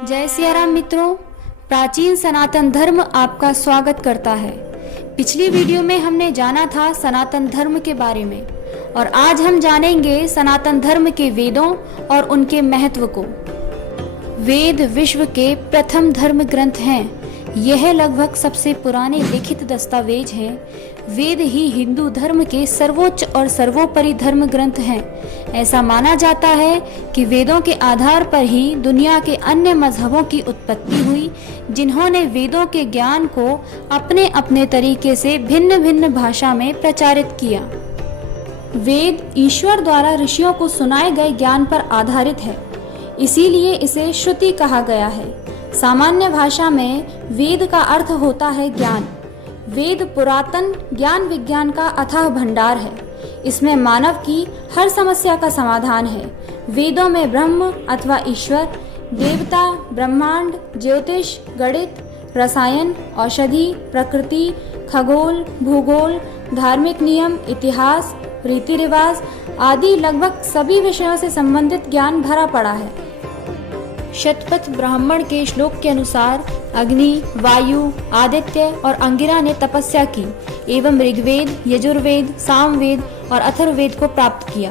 जय सिया राम मित्रों, प्राचीन सनातन धर्म आपका स्वागत करता है। पिछली वीडियो में हमने जाना था सनातन धर्म के बारे में और आज हम जानेंगे सनातन धर्म के वेदों और उनके महत्व को। वेद विश्व के प्रथम धर्म ग्रंथ हैं। यह लगभग सबसे पुराने लिखित दस्तावेज हैं। वेद ही हिंदू धर्म के सर्वोच्च और सर्वोपरि धर्म ग्रंथ हैं। ऐसा माना जाता है कि वेदों के आधार पर ही दुनिया के अन्य मजहबों की उत्पत्ति हुई, जिन्होंने वेदों के ज्ञान को अपने अपने तरीके से भिन्न भिन्न भाषा में प्रचारित किया। वेद ईश्वर द्वारा ऋषियों को सुनाए गए ज्ञान पर आधारित है, इसीलिए इसे श्रुति कहा गया है। सामान्य भाषा में वेद का अर्थ होता है ज्ञान। वेद पुरातन ज्ञान विज्ञान का अथाह भंडार है। इसमें मानव की हर समस्या का समाधान है। वेदों में ब्रह्म अथवा ईश्वर, देवता, ब्रह्मांड, ज्योतिष, गणित, रसायन, औषधि, प्रकृति, खगोल, भूगोल, धार्मिक नियम, इतिहास, रीति रिवाज आदि लगभग सभी विषयों से संबंधित ज्ञान भरा पड़ा है। शतपथ ब्राह्मण के श्लोक के अनुसार अग्नि, वायु, आदित्य और अंगिरा ने तपस्या की एवं ऋग्वेद, यजुर्वेद, सामवेद और अथर्ववेद को प्राप्त किया।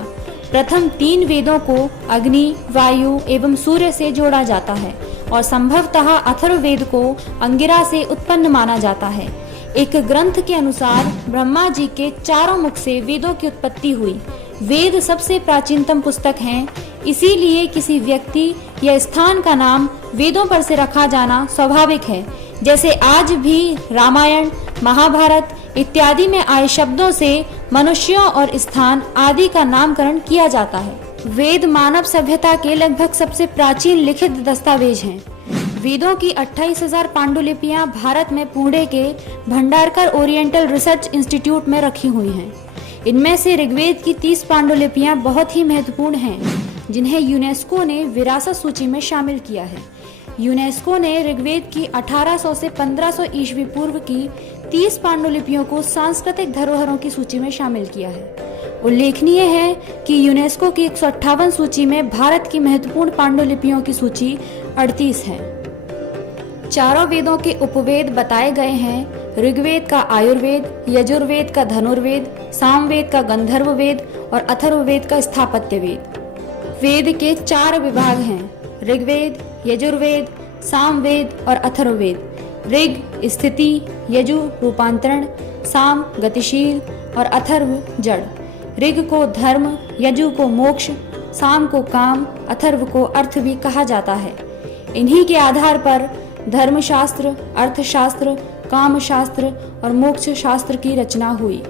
प्रथम 3 वेदों को अग्नि, वायु एवं सूर्य से जोड़ा जाता है और संभवतः अथर्ववेद को अंगिरा से उत्पन्न माना जाता है। एक ग्रंथ के अनुसार ब्रह्मा जी के 4 मुख से वेदों की उत्पत्ति हुई। वेद सबसे प्राचीनतम पुस्तक हैं, इसीलिए किसी व्यक्ति या स्थान का नाम वेदों पर से रखा जाना स्वाभाविक है। जैसे आज भी रामायण, महाभारत इत्यादि में आए शब्दों से मनुष्यों और स्थान आदि का नामकरण किया जाता है। वेद मानव सभ्यता के लगभग सबसे प्राचीन लिखित दस्तावेज हैं। वेदों की 28,000 पांडुलिपियां भारत में पुणे के भंडारकर ओरिएंटल रिसर्च इंस्टीट्यूट में रखी हुई हैं। इनमें से ऋग्वेद की 30 पांडुलिपियां बहुत ही महत्वपूर्ण हैं, जिन्हें यूनेस्को ने विरासत सूची में शामिल किया है। यूनेस्को ने ऋग्वेद की 1800 से 1500 ईस्वी पूर्व की 30 पांडुलिपियों को सांस्कृतिक धरोहरों की सूची में शामिल किया है। उल्लेखनीय है कि यूनेस्को की 158 सूची में भारत की महत्वपूर्ण पांडुलिपियों की सूची 38 है। चारों वेदों के उपवेद बताए गए हैं। ऋग्वेद का आयुर्वेद, यजुर्वेद का धनुर्वेद, सामवेद का गंधर्व वेद और अथर्ववेद का स्थापत्य वेद। वेद के 4 विभाग हैं: ऋग्वेद, यजुर्वेद, सामवेद और अथर्ववेद। ऋग स्थिति, यजु रूपांतरण, साम गतिशील और अथर्व जड़। ऋग को धर्म, यजु को मोक्ष, साम को काम, अथर्व को अर्थ भी कहा जाता है। इन्हीं के आधार पर धर्मशास्त्र, अर्थशास्त्र, कामशास्त्र और मोक्ष शास्त्र की रचना हुई।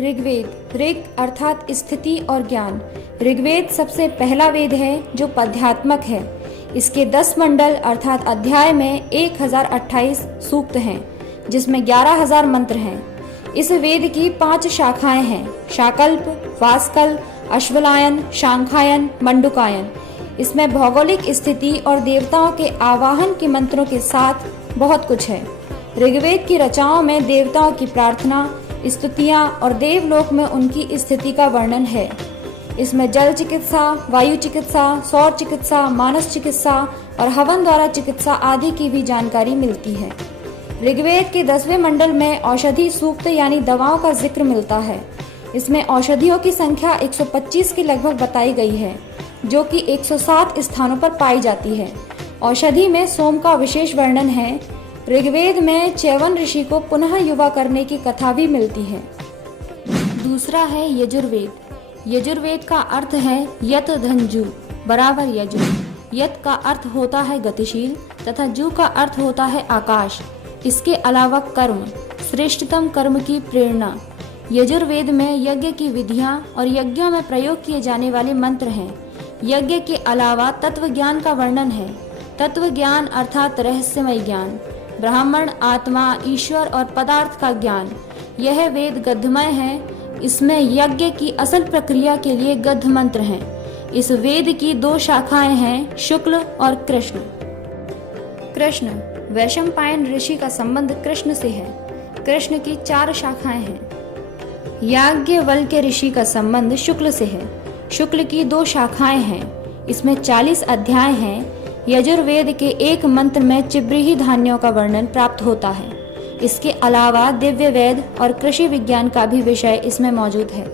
ऋग्वेद, ऋग अर्थात स्थिति और ज्ञान। ऋग्वेद सबसे पहला वेद है जो पद्यात्मक है। इसके 10 मंडल अर्थात अध्याय में 1028 सूक्त हैं, जिसमें 11,000 मंत्र हैं। इस वेद की 5 शाखाएं हैं: शाकल्प, वासकल, अश्वलायन, शांखायन, मंडुकायन। इसमें भौगोलिक स्थिति और देवताओं के आवाहन के मंत्रों के साथ बहुत कुछ है। ऋग्वेद की रचनाओं में देवताओं की प्रार्थना, स्तुतियां और देवलोक में उनकी स्थिति का वर्णन है। इसमें जल चिकित्सा, वायु चिकित्सा, सौर चिकित्सा, मानस चिकित्सा और हवन द्वारा चिकित्सा आदि की भी जानकारी मिलती है। ऋग्वेद के 10वें मंडल में औषधि सूक्त यानी दवाओं का जिक्र मिलता है। इसमें औषधियों की संख्या 125 के लगभग बताई गई है, जो कि 107 स्थानों पर पाई जाती है। औषधि में सोम का विशेष वर्णन है। ऋग्वेद में च्यवन ऋषि को पुनः युवा करने की कथा भी मिलती है। दूसरा है यजुर्वेद। यजुर्वेद का अर्थ है यत धन जू बराबर यजु। यत का अर्थ होता है गतिशील तथा जू का अर्थ होता है आकाश। इसके अलावा कर्म, श्रेष्ठतम कर्म की प्रेरणा। यजुर्वेद में यज्ञ की विधियां और यज्ञों में प्रयोग किए जाने वाले मंत्र हैं। यज्ञ के अलावा तत्व ज्ञान का वर्णन है। तत्व ज्ञान अर्थात रहस्यमय ज्ञान, ब्राह्मण, आत्मा, ईश्वर और पदार्थ का ज्ञान। यह वेद गद्यमय है। इसमें यज्ञ की असल प्रक्रिया के लिए गद्य मंत्र हैं। इस वेद की 2 शाखाएं हैं, शुक्ल और कृष्ण। कृष्ण, वैशंपायन ऋषि का संबंध कृष्ण से है। कृष्ण की 4 शाखाएं हैं। याज्ञवल्क्य ऋषि का संबंध शुक्ल से है। शुक्ल की 2 शाखाएं हैं। इसमें 40 अध्याय हैं। यजुर्वेद के एक मंत्र में चिब्रीही धान्यों का वर्णन प्राप्त होता है। इसके अलावा दिव्य वेद और कृषि विज्ञान का भी विषय इसमें मौजूद है।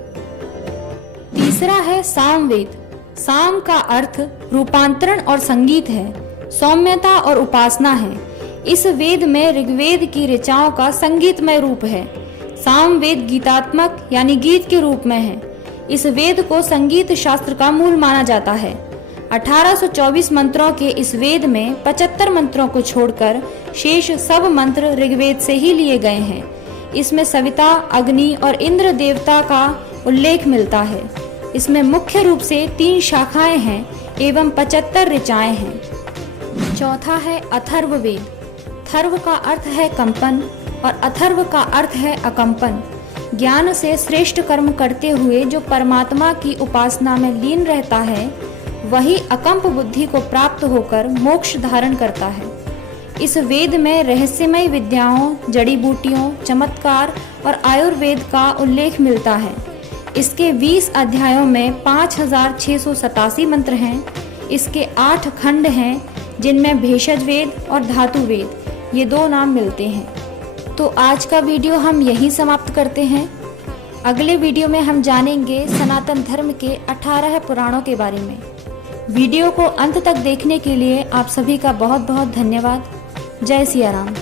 तीसरा है सामवेद। साम का अर्थ रूपांतरण और संगीत है, सौम्यता और उपासना है। इस वेद में ऋग्वेद की ऋचाओं का संगीतमय रूप है। सामवेद गीतात्मक यानी गीत के रूप में है। इस वेद को संगीत शास्त्र का मूल माना जाता है। 1824 मंत्रों के इस वेद में 75 मंत्रों को छोड़कर शेष सब मंत्र ऋग्वेद से ही लिए गए हैं। इसमें सविता, अग्नि और इंद्र देवता का उल्लेख मिलता है। इसमें मुख्य रूप से 3 शाखाएं हैं एवं 75 ऋचाएं हैं। चौथा है अथर्ववेद। थर्व का अर्थ है कंपन और अथर्व का अर्थ है अकंपन। ज्ञान से श्रेष्ठ कर्म करते हुए जो परमात्मा की उपासना में लीन रहता है, वही अकंप बुद्धि को प्राप्त होकर मोक्ष धारण करता है। इस वेद में रहस्यमय विद्याओं, जड़ी बूटियों, चमत्कार और आयुर्वेद का उल्लेख मिलता है। इसके 20 अध्यायों में 5687 मंत्र हैं। इसके 8 खंड हैं, जिनमें भेषज वेद और धातु वेद ये 2 नाम मिलते हैं। तो आज का वीडियो हम यहीं समाप्त करते हैं। अगले वीडियो में हम जानेंगे सनातन धर्म के 18 पुराणों के बारे में। वीडियो को अंत तक देखने के लिए आप सभी का बहुत बहुत धन्यवाद। जय सिया राम।